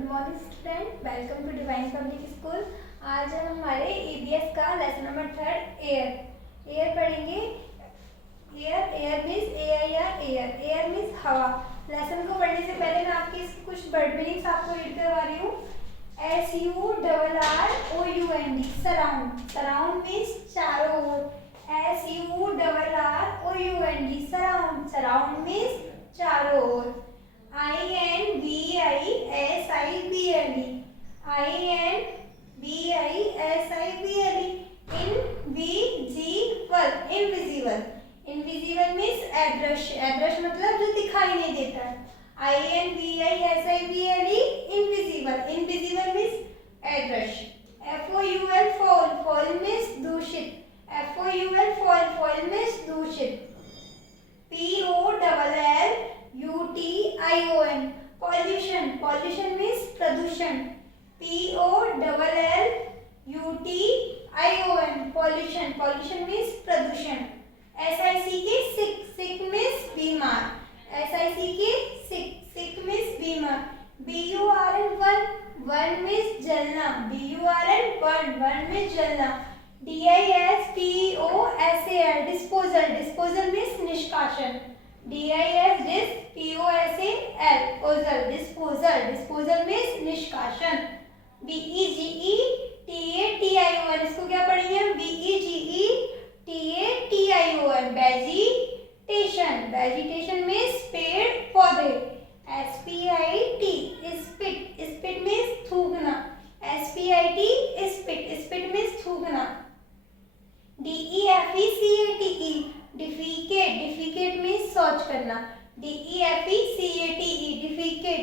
Good morning student, welcome to Divine Public School. आज हम हमारे ईवीएस का लेसन नंबर 3 एयर पढ़ेंगे। Air means AIR air means हवा। लेसन को पढ़ने से पहले मैं आपकी कुछ वर्ड मीनिंग्स आपको रीड करवा रही हूँ। SURROUND surround. सराउंड मीन्स चारों ओर। SURROUND surround. सराउंड मीन्स चारों ओर। इनविजिबल। इनविजिबल मीन्स अदृश्य। अदृश्य मतलब जो दिखाई नहीं देता है। INVISIBLE invisible. इनविजिबल मीन्स अदृश्य। FOUL फॉल मीन्स दूषित। FOUL फॉल मीन्स दूषित। POLLUTION pollution. पॉल्यूशन मीन्स प्रदूषण। POLLUTION pollution. पॉल्यूशन मीन्स प्रदूषण। SIC के सिक मीन्स बीमार। SIC के सिक मीन्स बीमार। BURN वन मीन्स जलना। BURN मीन्स जलना। DISPOSAL disposal. डिस्पोजल मीन्स निष्कासन। डिस्पोजल। डिस्पोजल मीन्स निष्कासन। BEGETATION इसको क्या पढ़ेंगे? BEGETATION vegetation. वेजिटेशन मीन्स पेड़ पौधे। SPIT spit. स्पिट मीन्स थूकना। SPIT स्पिट मीन्स थूकना। DEFECATE defecate. डिफिकेट मीन्स शौच करना। DEFECATE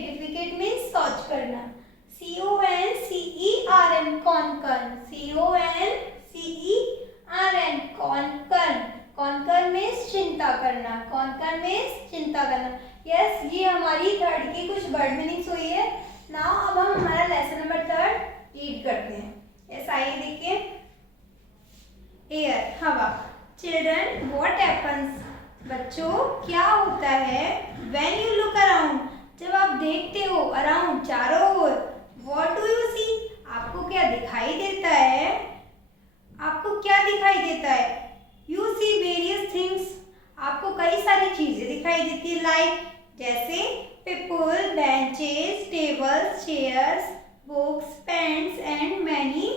डिफिकेट मीन्स शौच करना। CONCERN conquer. CONCERN conquer. Conquer means चिंता करना। कॉन्कर मीन्स चिंता करना। यस, ये हमारी थर्ड की कुछ वर्ड मीनिंग्स हुई है। नाउ अब हम हमारा लेसन नंबर 3 रीड करते हैं। यस, आइए देखिए। एयर हवा। चिल्ड्रन व्हाट हैपन्स बच्चों क्या होता है? व्हेन यू लुक अराउंड जब आप देखते हो अराउंड चारों ओर। व्हाट डू यू सी आपको क्या दिखाई देता है? आपको क्या दिखाई देता है? यू सी वेरियस थिंग्स आपको कई सारी चीजें दिखाई देती है। लाइक जैसे people, benches, tables, chairs, books, pens and many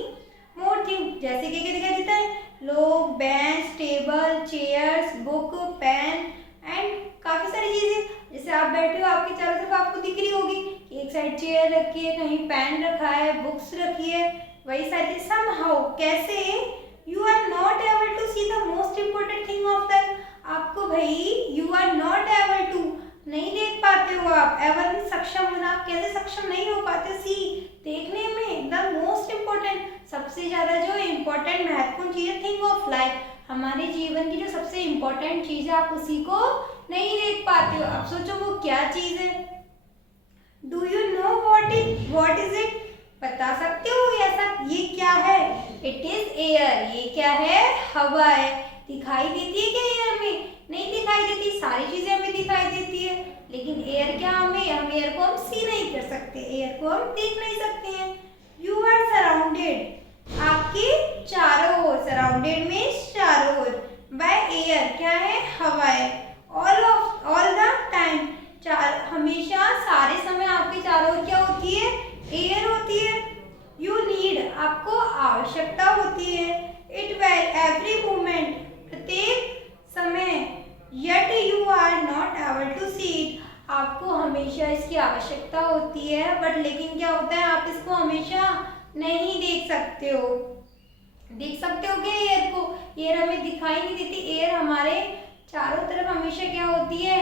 more things. जैसे क्या क्या दिखाई देता है? लोग, bench, table, chairs, book, pen and काफी सारी चीजें। जैसे आप बैठे हो, आपके चारों तरफ आपको दिख रही होगी कि एक साइड चेयर रखी है, कहीं पेन रखा है, बुक्स रखी है, वही सारी। समहाउ कैसे you are not able to see the most important thing of life. आपको भाई you are not able to नहीं देख पाते हो आप। एबल में सक्षम होना। आप कैसे सक्षम नहीं हो पाते? सी देखने में द मोस्ट इम्पोर्टेंट सबसे ज्यादा जो इम्पोर्टेंट महत्वपूर्ण चीज है थिंग ऑफ लाइफ हमारे जीवन की जो सबसे इम्पोर्टेंट चीज है आप उसी को नहीं देख पाते हो। अब सोचो वो क्या चीज है? Do you know what is it बता सकते हो ऐसा ये क्या है? It is air. ये क्या है? हवा है। दिखाई देती है क्या एयर हमें? नहीं दिखाई देती। सारी चीजें हमें दिखाई देती है, लेकिन एयर क्या हमें एयर को हम सी नहीं कर सकते, एयर को हम देख नहीं सकते हैं। यू आर सराउंडेड आपके चारों ओर। सराउंडेड मीन्स चारों ओर। बाय एयर क्या है? हवा है। ऑल द टाइम हमेशा सारे समय आपके चारों ओर क्या होती है? एयर होती है। यू नीड आपको आवश्यकता होती है। इट वेल एवरी मोमेंट प्रत्येक समय। Yet you are not able to see it आपको हमेशा इसकी आवश्यकता होती है, बट लेकिन क्या होता है आप इसको हमेशा नहीं देख सकते हो। देख सकते हो क्या एयर को? एयर हमें दिखाई नहीं देती। एयर हमारे चारों तरफ हमेशा क्या होती है?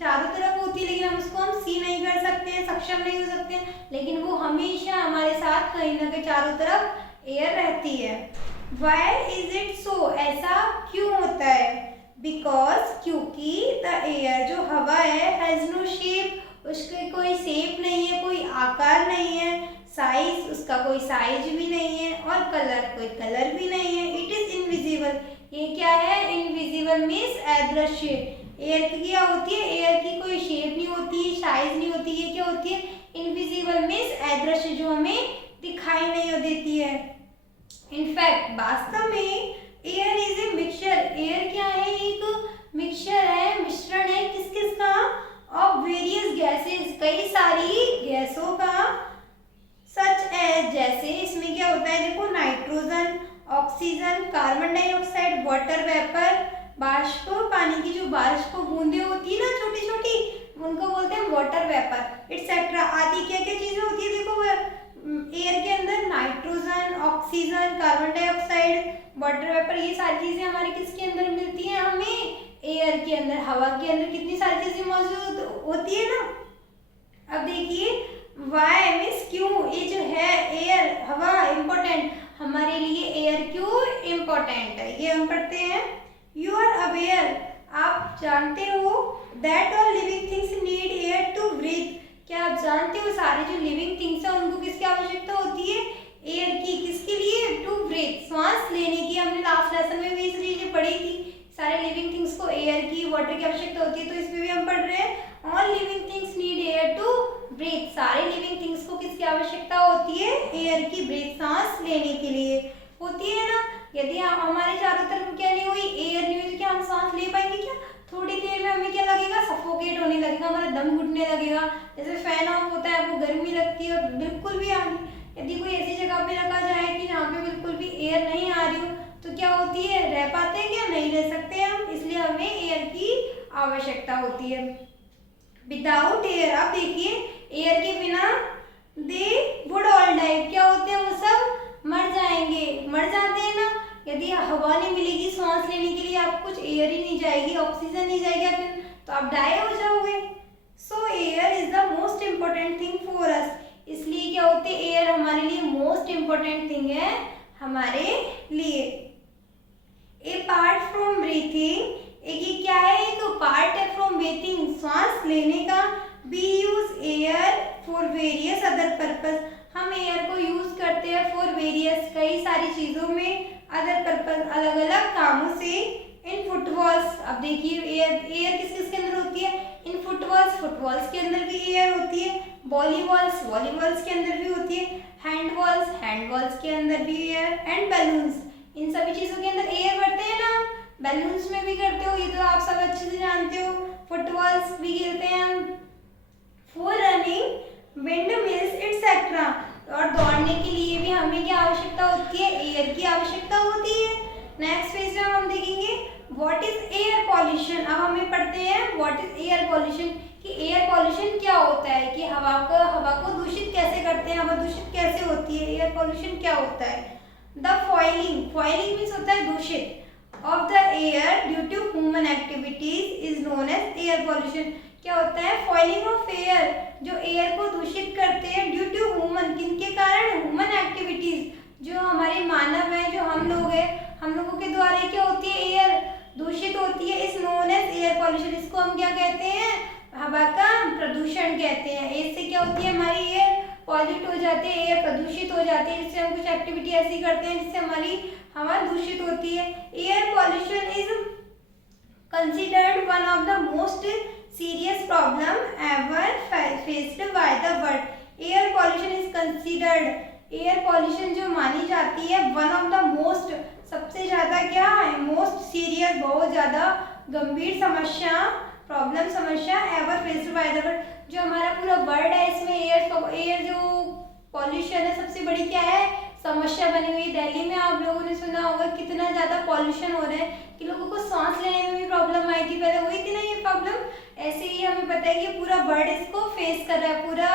चारों तरफ होती है, लेकिन हम उसको हम सी नहीं कर सकते हैं, सक्षम नहीं हो सकते हैं, लेकिन वो हमेशा हमारे साथ कहीं ना कहीं चारों तरफ एयर रहती है। Why is it so ऐसा क्यों होता है? Because क्योंकि the air जो हवा है has no shape उसके कोई शेप नहीं है, कोई आकार नहीं है। साइज उसका कोई साइज भी नहीं है, और कलर कोई कलर भी नहीं है। इट इज इनविजिबल ये क्या है? इनविजिबल मीन्स अदृश्य। एयर की क्या होती है? एयर की कोई शेप नहीं होती, साइज नहीं होती। ये क्या होती है? इनविजिबल दृश्य जो हमें दिखाई नहीं देती है। इनफैक्ट वास्तव में air is a mixture, air क्या है, एक मिक्सचर है, मिश्रण है, किस किस का, ऑफ वेरियस गैसेस, कई सारी गैसों का, सच एज, जैसे इसमें क्या होता है देखो, nitrogen, oxygen, carbon dioxide, water vapour, बाष्प, पानी की जो बाष्प बूंदें होती है ना छोटी छोटी, उनको बोलते हैं वाटर वेपर, एटसेट्रा आदि। क्या क्या चीजें होती है देखो एयर के अंदर, nitrogen, oxygen, carbon dioxide, water vapour, ये सारी चीजें हमारे किसके अंदर मिलती हैं, हमें एयर के अंदर, हवा के अंदर कितनी सारी चीजें मौजूद होती है ना। अब देखिए वाई मीन्स क्यों, ये जो है एयर, हवा इम्पोर्टेंट हमारे लिए, एयर क्यों इम्पोर्टेंट है ये हम पढ़ते हैं। यू आर अवेयर, आप जानते हो, that all living things need air to breathe, क्या आप जानते हो सारे जो लिविंग थिंग्स हैं उनको किसकी आवश्यकता होती है, एयर की, किसके लिए, टू ब्रीथ, सांस लेने की। हमने लास्ट लेसन में भी इस चीजें पढ़ी थी, सारे लिविंग थिंग्स को एयर की, वाटर की आवश्यकता होती है, तो इसमें भी हम पढ़ रहे हैं all living things need air to breathe, सारे लिविंग थिंग्स को किसकी आवश्यकता होती है, एयर की, ब्रीथ, सांस लेने के लिए होती है ना। यदि हम हमारे चारों तरफ क्या नहीं हुई, एयर नहीं हुई, तो क्या हम सांस ले पाएंगे क्या, थोड़ी देर में हमें क्या लगेगा, सफोकेट होने लगेगा, हमारा दम घुटने लगेगा, जैसे फैन ऑफ होता है आपको गर्मी लगती है, और बिल्कुल भी यदि कोई ऐसी जगह पे रखा जाए कि जहाँ पे बिल्कुल भी एयर नहीं आ रही हो, तो क्या होती है, रह पाते हैं क्या, नहीं रह सकते हम, इसलिए हमें एयर की आवश्यकता होती है। विदाउट एयर, आप देखिए एयर के बिना दे वुड ऑल डाई, क्या होते हैं वो सब मर जाएंगे, मर जाते हैं ना। यदि हवा नहीं मिलेगी सांस लेने के लिए, आपको कुछ एयर ही नहीं जाएगी, ऑक्सीजन नहीं जाएगी, फिर तो आप डाई हो जाओगे। सो air is the most important thing for us, इसलिए क्या होते हैं, एयर हमारे लिए मोस्ट इम्पोर्टेंट थिंग है हमारे लिए। ए पार्ट फ्रॉम ब्रीथिंग, एक ये क्या है, एक पार्ट है फ्रॉम ब्रीथिंग, सांस लेने का। We use air for various other purpose, हम एयर को यूज करते हैं फॉर वेरियस, कई सारी चीजों में, अदर पर्पस, अलग अलग कामों से। इन फुटबॉल्स, अब देखिए एयर किस किस के अंदर होती है, इन फुटबॉल्स, फुटबॉल्स के अंदर भी एयर होती है, वॉलीबॉल्स, वॉलीबॉल्स के अंदर भी होती है, हैंडबॉल्स, हैंडबॉल्स के अंदर भी एयर, एंड बैलून्स, इन सभी चीजों के अंदर एयर भरते हैं ना, बैलून्स में भी करते हो, ये तो आप सब अच्छे से जानते हो, फुटबॉल्स भी खेलते हैं हम। For running, wind mills etcetera, और दौड़ने के लिए भी हमें क्या आवश्यकता होती है, एयर की आवश्यकता होती है। नेक्स्ट पेज में हम देखेंगे व्हाट इज एयर पॉल्यूशन, अब हमें पढ़ते हैं व्हाट इज एयर पॉल्यूशन, कि एयर पॉल्यूशन क्या होता है, कि हवा को दूषित कैसे करते हैं, हवा दूषित कैसे होती है, एयर पॉल्यूशन क्या होता है। द फॉइलिंग, फॉइलिंग मीन्स होता है दूषित, of the air due to human activities is known as air pollution, क्या होता है, फॉइलिंग ऑफ एयर, जो एयर को दूषित करते हैं ड्यू टू ह्यूमन, किनके कारण, ह्यूमन एक्टिविटीज, जो हमारे मानव है, जो हम लोग हैं, हम लोगों के द्वारा क्या होती है, एयर दूषित होती है, इस नोन एज एयर पॉल्यूशन, इसको हम क्या कहते हैं, हवा का प्रदूषण कहते हैं। इससे क्या होती है, हमारी एयर पॉल्यूट हो जाती है, एयर प्रदूषित हो जाती है, जिससे हम कुछ एक्टिविटी ऐसी करते हैं जिससे हमारी हवा दूषित होती है। Air pollution is considered one of the most serious problem ever faced by the world, air pollution is considered, air pollution जो मानी जाती है, वन ऑफ द मोस्ट, सबसे ज्यादा क्या है, मोस्ट सीरियस, बहुत ज्यादा गंभीर समस्या, प्रॉब्लम, समस्या ever faced by the world, जो हमारा पूरा वर्ल्ड है, इसमें एयर जो पॉल्यूशन है सबसे बड़ी क्या है, समस्या बनी हुई। दिल्ली में आप लोगों ने सुना होगा कितना ज्यादा पॉल्यूशन हो रहा है, कि लोगों को सांस लेने में भी प्रॉब्लम आई थी, पहले हुई थी ना ये प्रॉब्लम, ऐसे ही हमें पता है कि पूरा वर्ल्ड इसको फेस कर रहा है, पूरा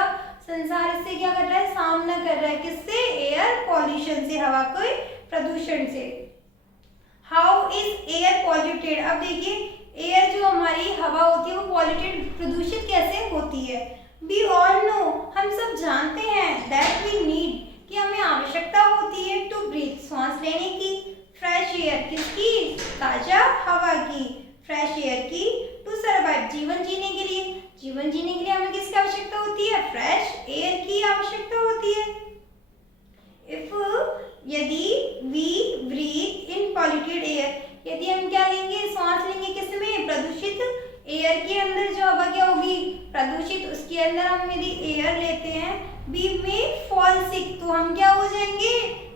संसार इससे क्या कर रहा है, सामना कर रहा है, किससे, एयर पॉल्यूशन से, हवा के प्रदूषण से। हाउ इज एयर पॉल्यूटेड, अब देखिए एयर जो हमारी हवा होती है वो पॉल्यूटेड, प्रदूषित कैसे होती है। वी ऑल नो, हम सब जानते हैं, दैट वी नीड, कि हमें आवश्यकता होती है टू ब्रीथ, सांस लेने की, फ्रेश एयर, किसकी, ताजा हवा की, फ्रेश एयर की, टू सर्वाइव, जीवन जीने के लिए, जीवन जीने के लिए हमें किसकी आवश्यकता होती है, फ्रेश एयर की आवश्यकता होती है। इफ यदि we breathe in polluted air, यदि हम क्या लेंगे, सांस लेंगे किसमें, प्रदूषित एयर के अंदर, जो हवा क्या होगी, प्रदूषित, उसके अंदर हम यदि एयर लेते हैं, वी मे फॉल सिक, तो हम क्या हो जाएंगे,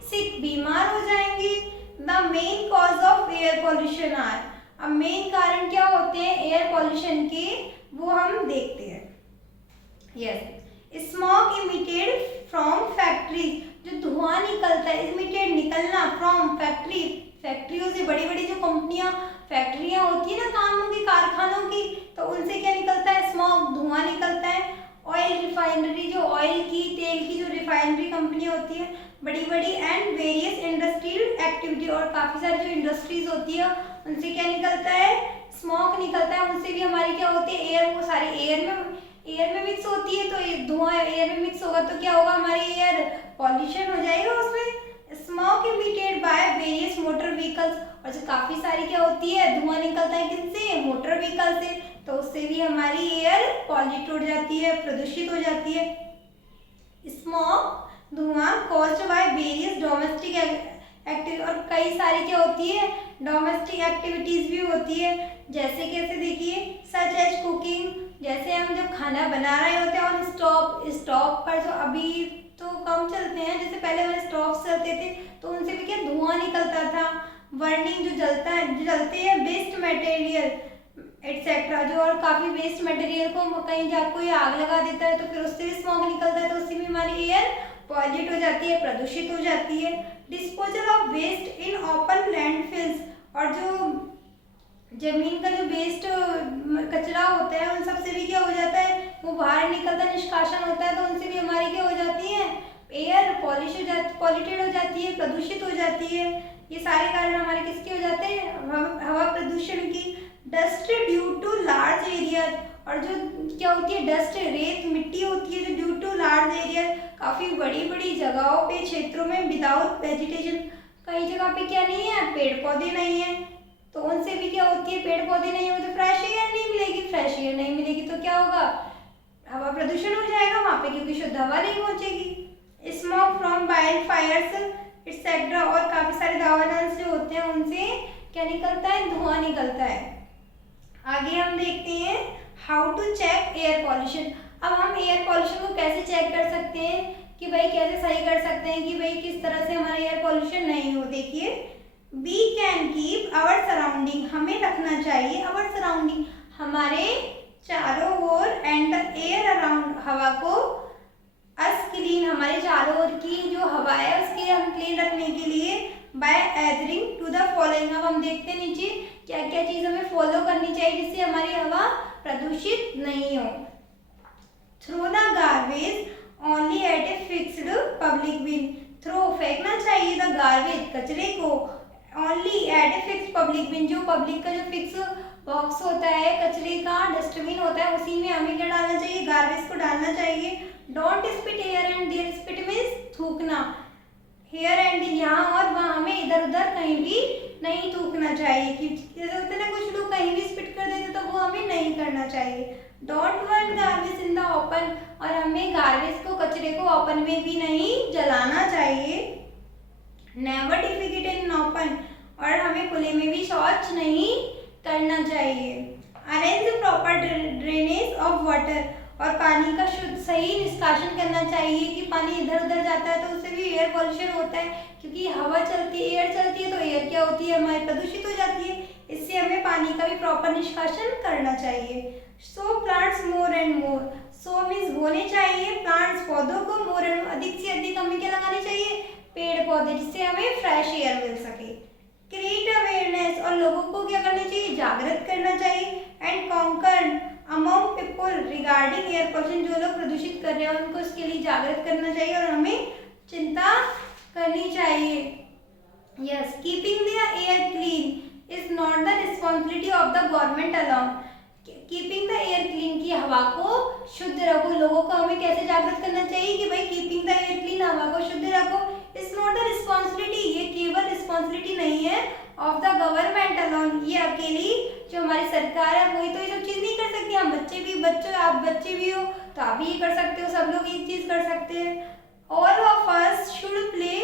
सिक, बीमार हो जाएंगे। The main cause of air pollution are, अब मेन कारण क्या होते हैं एयर पॉल्यूशन के, वो हम देखते हैं। Yes, smoke emitted from factory, जो धुआं निकलता है, इमिटेड निकलना, फ्रॉम फैक्ट्री, फैक्ट्रियों से, बड़ी बड़ी जो कंपनियां, फैक्ट्रियां होती है ना कामों की, कारखानों की, तो उनसे क्या निकलता है, स्मोक, धुआं निकलता है। ऑयल रिफाइनरी, जो ऑयल की, तेल की जो रिफाइनरी कंपनियां होती है बड़ी बड़ी, एंड वेरियस इंडस्ट्रियल एक्टिविटी, और काफ़ी सारी जो इंडस्ट्रीज होती है उनसे क्या निकलता है, स्मोक निकलता है। उनसे भी हमारी क्या होती है, एयर, वो सारे एयर में मिक्स होती है, तो धुआं एयर में मिक्स होगा तो क्या होगा, हमारी एयर पॉल्यूशन हो जाएगा उसमें। Smoke emitted by various motor vehicles, और जो काफ़ी सारी क्या होती है, धुआं निकलता है किससे, मोटर व्हीकल से, तो उससे भी हमारी एयर पॉल्यूट हो जाती है, प्रदूषित हो जाती है। स्मोक, धुआं, caused by various domestic activity, और कई सारी क्या होती है, डोमेस्टिक एक्टिविटीज भी होती है, जैसे कैसे देखिए, सच एज कुकिंग, जैसे हम जब खाना बना रहे होते हैं ऑन स्टोव पर, जो अभी तो कम चलते हैं, जैसे पहले वाले स्टोव चलते थे तो उनसे भी क्या धुआं निकलता था। बर्निंग, जो जलते हैं वेस्ट मटेरियल एटसेट्रा, जो और काफ़ी वेस्ट मटेरियल को कहीं जा कोई आग लगा देता है तो फिर उससे भी स्मोक निकलता है, तो उससे भी हमारी एयर पॉल्यूट हो जाती है, प्रदूषित हो जाती है। Disposal of waste in open landfills, और जो जमीन का जो वेस्ट कचरा होता है उन सब से भी क्या हो जाता है, वो बाहर निकलता, निष्कासन होता है, तो उनसे भी हमारी क्या हो जाती है, एयर पॉल्यूटेड हो जाती है, प्रदूषित हो जाती है। ये सारे कारण हमारे किसके हो जाते हैं, हवा प्रदूषण की। Dust due to large area, और जो क्या होती है, डस्ट, रेत, मिट्टी होती है जो ड्यू टू लार्ज एरिया, काफ़ी बड़ी बड़ी जगहों पे, क्षेत्रों में, विदाउट वेजिटेशन, कई जगह पे क्या नहीं है, पेड़ पौधे नहीं है, तो उनसे भी क्या होती है, पेड़ पौधे नहीं हो तो फ्रेश एयर नहीं मिलेगी, फ्रेश एयर नहीं मिलेगी तो क्या होगा, हवा प्रदूषण हो जाएगा वहाँ पे, क्योंकि शुद्ध हवा नहीं पहुँचेगी। Smoke from wild Fyers etcetera, और काफ़ी सारे दावानल जो होते हैं उनसे क्या निकलता है, धुआं निकलता है। आगे हम देखते हैं how to check air pollution. अब हम एयर पॉल्यूशन को कैसे चेक कर सकते हैं कि भाई कैसे सही कर सकते हैं कि भाई किस तरह से हमारा एयर पॉल्यूशन नहीं हो। देखिए, we can keep our surrounding, हमें रखना चाहिए आवर सराउंडिंग, हमारे चारों ओर, एंड द एयर अराउंड, हवा को अस क्लीन, हमारे चारों ओर की जो हवा है उसके हम क्लीन रखने के लिए बाय एडरिंग टू द फॉलोइंग। अब हम देखते हैं नीचे क्या क्या चीज़ हमें फॉलो करनी चाहिए जिससे हमारी हवा प्रदूषित नहीं हो। Throw the garbage only at a fixed public bin, throw, फेंकना चाहिए, द गार्बेज, कचरे को, only at a fix public bin, जो पब्लिक का जो फिक्स बॉक्स होता है कचरे का, डस्टबिन होता है, उसी में हमें क्या डालना चाहिए, गार्बेज को डालना चाहिए। Don't spit here and there, spit means थूकना, हेयर एंड यहाँ और वहाँ, हमें इधर उधर कहीं भी नहीं थूकना चाहिए, क्योंकि जैसे होता है ना कुछ लोग कहीं भी स्पिट कर देते तो वो हमें नहीं करना चाहिए। Don't burn garbage in the open, और हमें गार्बेज को, कचरे को ओपन में भी नहीं जलाना चाहिए। नेवर डिफिकेट इन ओपन, और हमें खुले में भी शौच नहीं करना चाहिए। Arrange proper drainage of water, और पानी का शुद्ध सही निष्कासन करना चाहिए कि पानी इधर उधर जाता है तो उससे भी एयर पॉल्यूशन होता है, क्योंकि हवा चलती है, एयर चलती है तो एयर क्या होती है, हमारी प्रदूषित हो जाती है। इससे हमें पानी का भी प्रॉपर निष्कासन करना चाहिए। So plants more and more, so means बोने चाहिए, प्लांट्स, पौधों को, मोर एंड मोर, अधिक से अधिक हमें क्या लगाने चाहिए, पेड़ पौधे, जिससे हमें फ्रेश एयर मिल सके। क्रिएट अवेयरनेस, और लोगों को क्या करना चाहिए, जागृत करना चाहिए। And conquer among people regarding air pollution, जो लोग प्रदूषित कर रहे हैं उनको उसके लिए जागृत करना चाहिए और हमें चिंता करनी चाहिए। Yes, keeping the air clean is not the responsibility of the government alone. Keeping the air clean, की हवा को शुद्ध रखो, लोगों को हमें कैसे जागृत करना चाहिए कि भाई कीपिंग द एयर क्लीन, हवा को शुद्ध रखो, इज नॉट द रिस्पॉन्सिबिलिटी, ये केवल रिस्पॉन्सिबिलिटी नहीं है ऑफ द गवर्नमेंट अलोन, ये अकेली जो हमारी सरकार है वही तो ये सब चीज़ नहीं कर सकती। हम बच्चे, आप बच्चे भी हो तो आप भी ये कर सकते हो, सब लोग ये चीज़ कर सकते हैं। All of us should play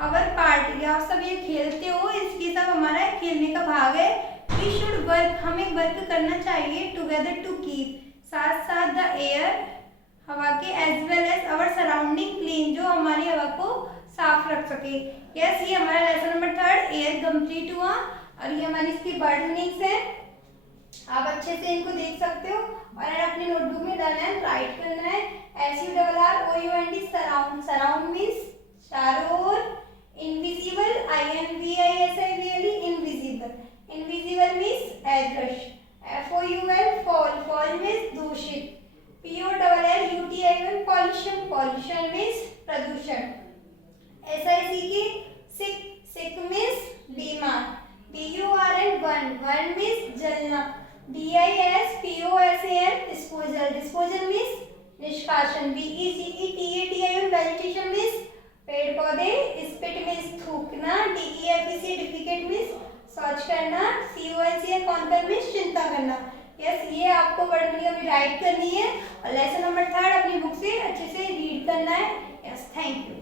our part, आप सब ये खेलते हो, इसके सब हमारा खेलने का भाग है। वी शुड वर्क, हमें वर्क करना चाहिए टुगेदर टू कीप, साथ साथ द एयर, हवा के, as well as our surrounding clean, जो हमारी हवा को साफ रख सके। यस, ये हमारा लेसन नंबर 3 एयर कंप्लीट हुआ और ये हमारी इसकी वर्ड मीनिंग्स है। आप अच्छे से इनको देख सकते हो और अपनी नोटबुक में डालना है, राइट करना है। SURROUND सराउंड, सराउंड मीन्स चारों ओर। Invisible INVISIBLE invisible, invisible means अदृश्य। FOUL फॉल, फॉल मीन्स दूषित। POLLUTION पॉल्यूशन, पॉल्यूशन मीन्स प्रदूषण। SICK सिक, सिक मीन्स बीमार। BURN बर्न, बर्न मीन्स जलना। DISPOSAL डिस्पोजल, डिस्पोजल मीन्स निष्कासन। VEGETATION वेजिटेशन मीन्स पेड़ पौधे। स्पिट मीन्स थूकना। DEFEC डिफिकेट मीन्स शौच करना। CONCR कॉन्कर मीन्स चिंता करना। यस, ये आपको वर्ड मीनिंग अभी राइट करनी है और लेसन नंबर 3 अपनी बुक से अच्छे से रीड करना है। Yes, thank you.